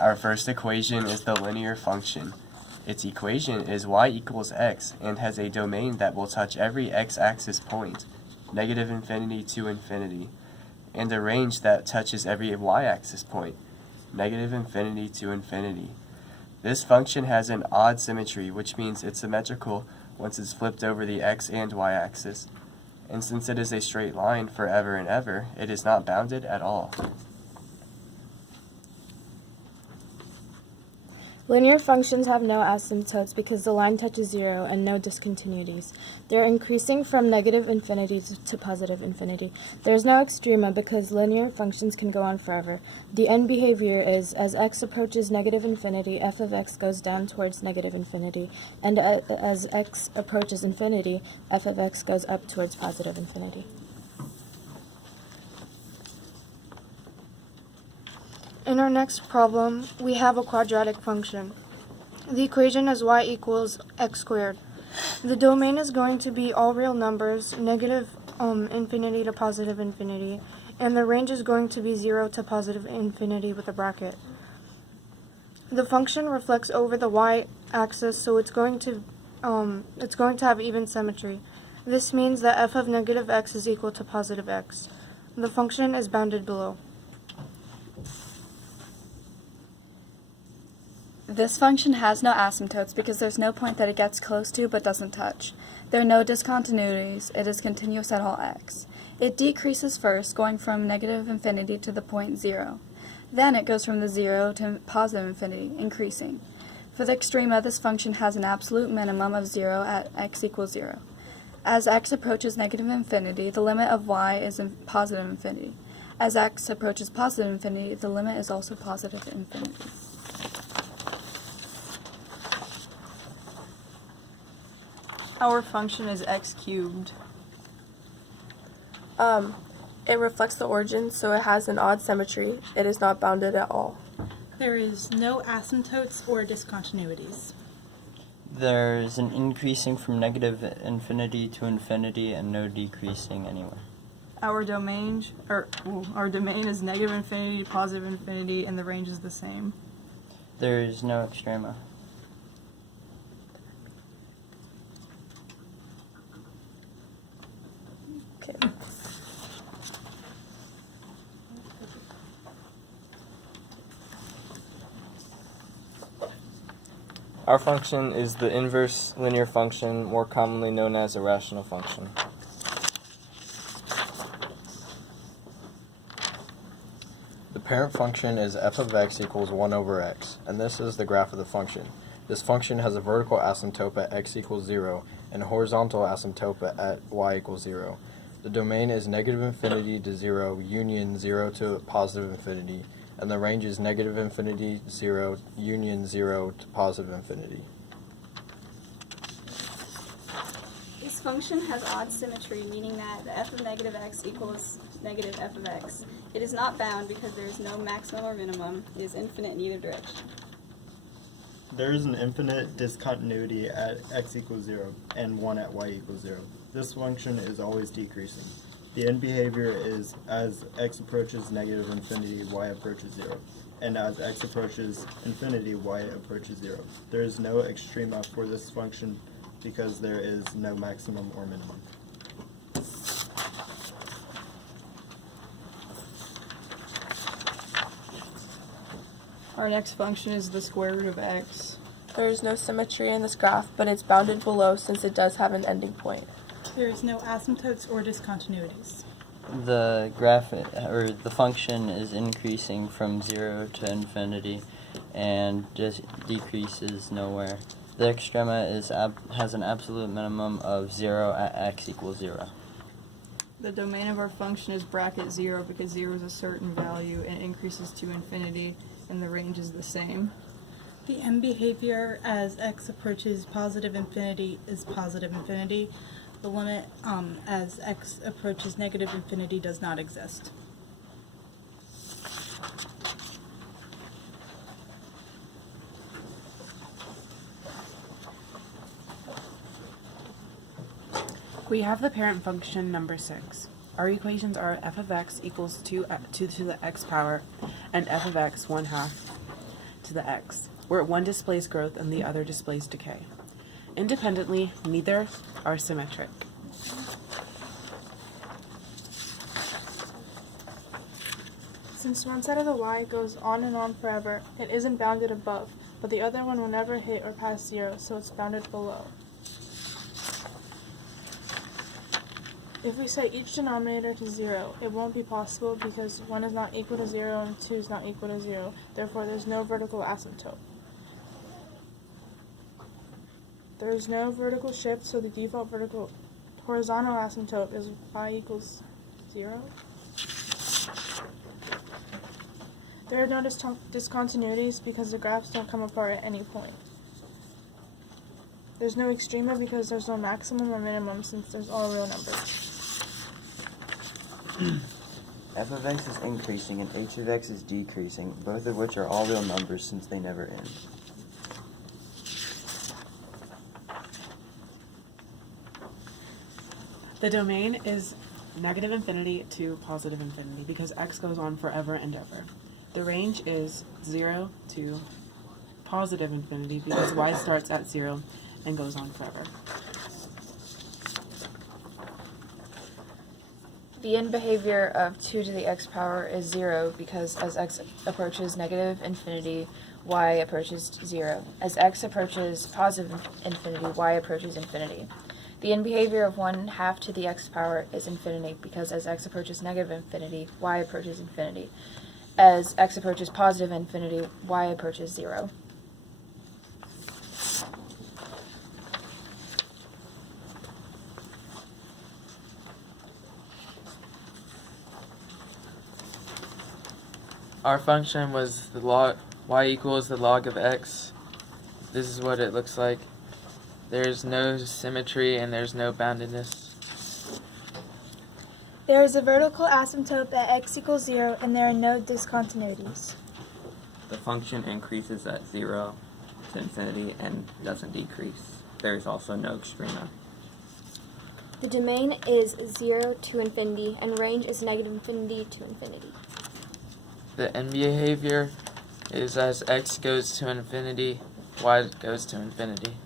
Our first equation is the linear function. Its equation is y equals x and has a domain that will touch every x-axis point, negative infinity to infinity, and a range that touches every y-axis point, negative infinity to infinity. This function has an odd symmetry, which means it's symmetrical once it's flipped over the x and y-axis. And since it is a straight line forever and ever, it is not bounded at all. Linear functions have no asymptotes because the line touches zero and no discontinuities. They're increasing from negative infinity to positive infinity. There's no extrema because linear functions can go on forever. The end behavior is, as x approaches negative infinity, f of x goes down towards negative infinity, and as x approaches infinity, f of x goes up towards positive infinity. In our next problem, we have a quadratic function. The equation is y equals x squared. The domain is going to be all real numbers, negative infinity to positive infinity, and the range is going to be 0 to positive infinity with a bracket. The function reflects over the y-axis, so it's going to have even symmetry. This means that f of negative x is equal to positive x. The function is bounded below. This function has no asymptotes because there's no point that it gets close to but doesn't touch. There are no discontinuities. It is continuous at all x. It decreases first, going from negative infinity to the point 0. Then it goes from the 0 to positive infinity, increasing. For the extrema, this function has an absolute minimum of 0 at x equals 0. As x approaches negative infinity, the limit of y is in positive infinity. As x approaches positive infinity, the limit is also positive infinity. Our function is x cubed. It reflects the origin, so it has an odd symmetry. It is not bounded at all. There is no asymptotes or discontinuities. There's an increasing from negative infinity to infinity and no decreasing anywhere. Our domain is negative infinity to positive infinity, and the range is the same. There's no extrema. Okay. Our function is the inverse linear function, more commonly known as a rational function. The parent function is f of x equals 1 over x, and this is the graph of the function. This function has a vertical asymptote at x equals 0 and a horizontal asymptote at y equals 0. The domain is negative infinity to 0, union 0 to positive infinity, and the range is negative infinity, 0, union 0 to positive infinity. This function has odd symmetry, meaning that the f of negative x equals negative f of x. It is not bound because there is no maximum or minimum. It is infinite in either direction. There is an infinite discontinuity at x equals 0 and 1 at y equals 0. This function is always decreasing. The end behavior is as x approaches negative infinity, y approaches 0. And as x approaches infinity, y approaches 0. There is no extrema for this function because there is no maximum or minimum. Our next function is the square root of x. There is no symmetry in this graph, but it's bounded below since it does have an ending point. There is no asymptotes or discontinuities. The graph, or the function, is increasing from 0 to infinity and just decreases nowhere. The extrema has an absolute minimum of 0 at x equals 0. The domain of our function is bracket 0 because 0 is a certain value and it increases to infinity, and the range is the same. The end behavior as x approaches positive infinity is positive infinity. The limit as x approaches negative infinity does not exist. We have the parent function number 6. Our equations are f of x equals 2 to the x power and f of x 1/2. to the x, where one displays growth and the other displays decay. Independently, neither are symmetric. Since one side of the y goes on and on forever, it isn't bounded above, but the other one will never hit or pass 0, so it's bounded below. If we set each denominator to 0, it won't be possible because 1 is not equal to 0 and 2 is not equal to 0, therefore there's no vertical asymptote. There is no vertical shift, so the default horizontal asymptote is y equals 0. There are no discontinuities because the graphs don't come apart at any point. There's no extrema because there's no maximum or minimum since there's all real numbers. f of x is increasing and h of x is decreasing, both of which are all real numbers since they never end. The domain is negative infinity to positive infinity because x goes on forever and ever. The range is 0 to positive infinity because y starts at 0 and goes on forever. The end behavior of 2 to the x power is 0 because as x approaches negative infinity, y approaches 0. As x approaches positive infinity, y approaches infinity. The end behavior of 1/2 to the x power is infinity because as x approaches negative infinity, y approaches infinity. As x approaches positive infinity, y approaches 0. Our function was the log, y equals the log of x. This is what it looks like. There's no symmetry and there's no boundedness. There is a vertical asymptote at x equals 0, and there are no discontinuities. The function increases at 0 to infinity and doesn't decrease. There is also no extrema. The domain is 0 to infinity, and range is negative infinity to infinity. The end behavior is as x goes to infinity, y goes to infinity.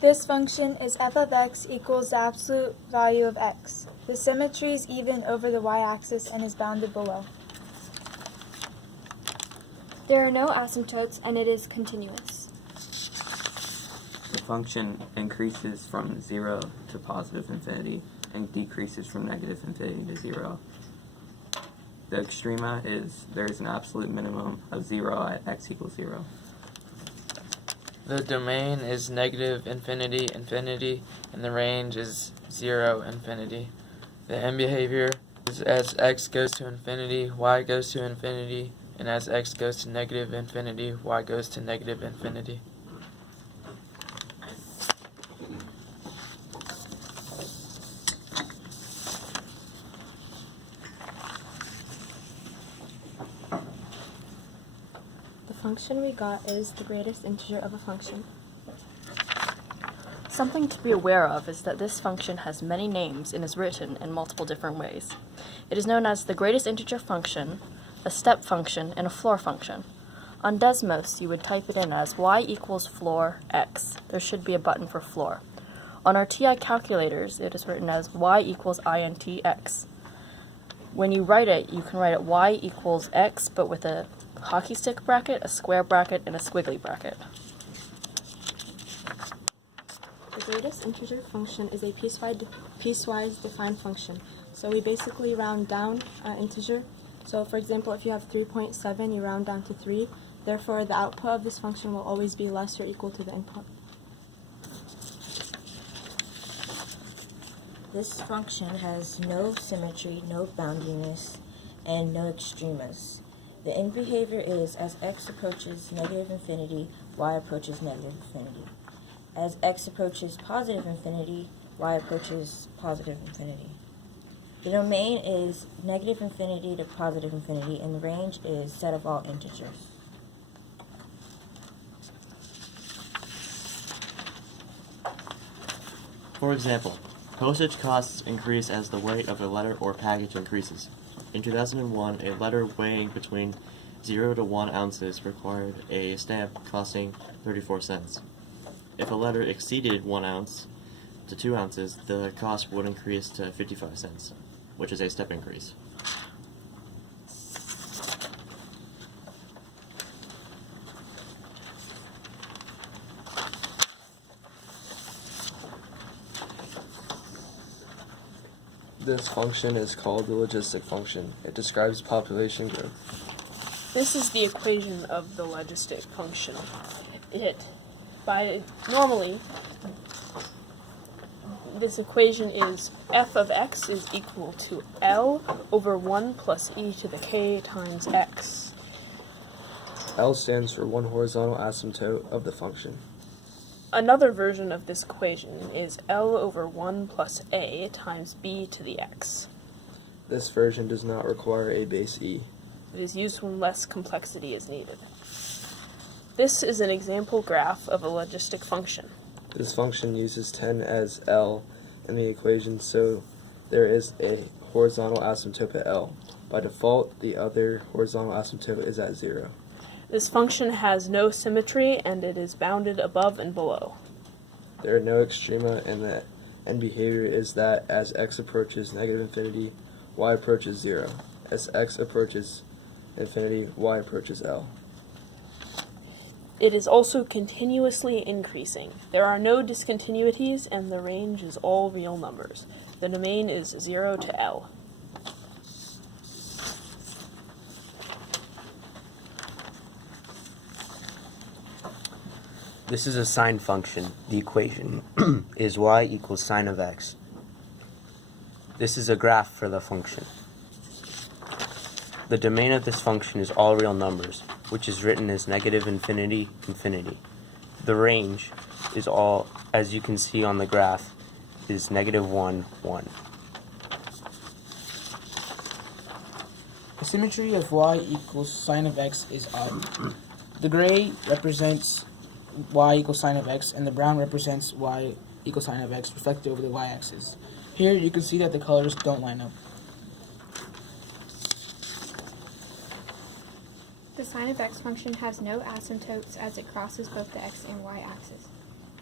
This function is f of x equals the absolute value of x. The symmetry is even over the y-axis and is bounded below. There are no asymptotes, and it is continuous. The function increases from 0 to positive infinity and decreases from negative infinity to 0. The extrema is there is an absolute minimum of 0 at x equals 0. The domain is negative infinity, infinity, and the range is 0, infinity. The end behavior is as x goes to infinity, y goes to infinity, and as x goes to negative infinity, y goes to negative infinity. The function we got is the greatest integer of a function. Something to be aware of is that this function has many names and is written in multiple different ways. It is known as the greatest integer function, a step function, and a floor function. On Desmos, you would type it in as y equals floor x. There should be a button for floor. On our TI calculators, it is written as y equals int x. When you write it, you can write it y equals x, but with a hockey stick bracket, a square bracket, and a squiggly bracket. The greatest integer function is a piecewise defined function. So we basically round down an integer. So for example, if you have 3.7, you round down to 3. Therefore, the output of this function will always be less or equal to the input. This function has no symmetry, no boundedness, and no extremas. The end behavior is as x approaches negative infinity, y approaches negative infinity. As x approaches positive infinity, y approaches positive infinity. The domain is negative infinity to positive infinity, and the range is set of all integers. For example, Postage costs increase as the weight of a letter or package increases. In 2001, a letter weighing between 0 to 1 ounces required a stamp costing 34 cents. If a letter exceeded 1 ounce to 2 ounces, the cost would increase to 55 cents, which is a step increase. This function is called the logistic function. It describes population growth. This is the equation of the logistic function. Normally, this equation is f of x is equal to L over 1 plus e to the k times x. L stands for one horizontal asymptote of the function. Another version of this equation is L over 1 plus a times b to the x. This version does not require a base e. It is used when less complexity is needed. This is an example graph of a logistic function. This function uses 10 as L in the equation, so there is a horizontal asymptote at L. By default, the other horizontal asymptote is at 0. This function has no symmetry, and it is bounded above and below. There are no extrema, and the end behavior is that as x approaches negative infinity, y approaches 0. As x approaches infinity, y approaches L. It is also continuously increasing. There are no discontinuities, and the range is all real numbers. The domain is 0 to L. This is a sine function. The equation is y equals sine of x. This is a graph for the function. The domain of this function is all real numbers, which is written as negative infinity, infinity. The range is all, as you can see on the graph, is negative 1, 1. The symmetry of y equals sine of x is odd. The gray represents y equals sine of x, and the brown represents y equals sine of x reflected over the y-axis. Here you can see that the colors don't line up. The sine of x function has no asymptotes as it crosses both the x and y axis.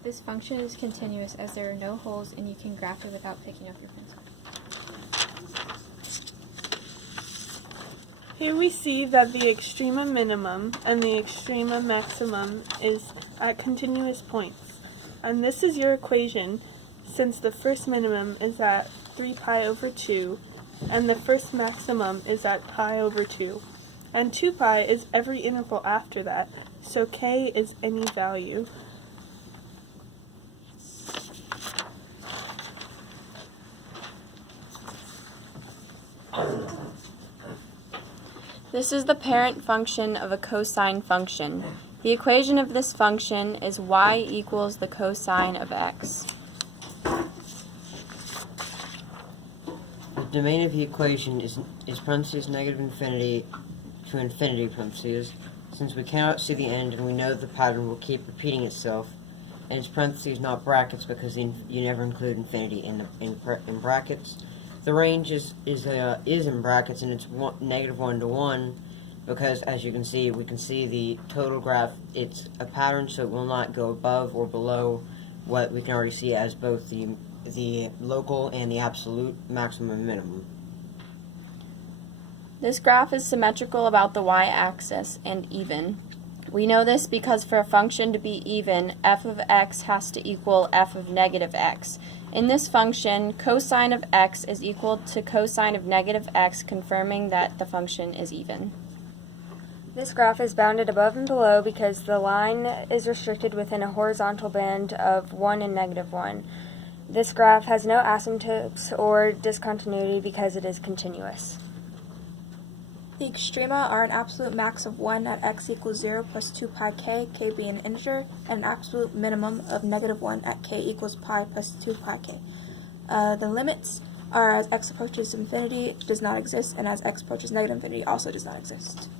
This function is continuous as there are no holes and you can graph it without picking up your pencil. Here we see that the extrema minimum and the extrema maximum is at continuous points. And this is your equation since the first minimum is at 3 pi over 2 and the first maximum is at pi over 2. And 2 pi is every interval after that, so k is any value. This is the parent function of a cosine function. The equation of this function is y equals the cosine of x. The domain of the equation is parentheses negative infinity to infinity parentheses. Since we cannot see the end and we know the pattern will keep repeating itself, and it's parentheses not brackets because you never include infinity in brackets. The range is in brackets, and it's negative 1 to 1 because, as you can see, we can see the total graph. It's a pattern, so it will not go above or below what we can already see as both the local and the absolute maximum and minimum. This graph is symmetrical about the y-axis and even. We know this because for a function to be even, f of x has to equal f of negative x. In this function, cosine of x is equal to cosine of negative x, confirming that the function is even. This graph is bounded above and below because the line is restricted within a horizontal band of 1 and negative 1. This graph has no asymptotes or discontinuity because it is continuous. The extrema are an absolute max of 1 at x equals 0 plus 2 pi k, k being an integer, and an absolute minimum of negative 1 at k equals pi plus 2 pi k. The limits are as x approaches infinity does not exist, and as x approaches negative infinity also does not exist.